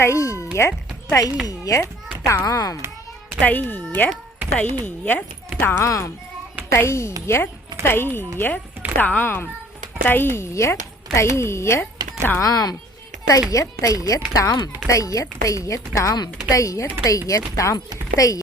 தையத் தையத் தாம் தையத் தையத் தாம் தையத் தையத் தாம் தையத் தையத் தாம் தையத் தையத் தாம் தையத் தையத் தாம் தையத் தையத் தாம் தைய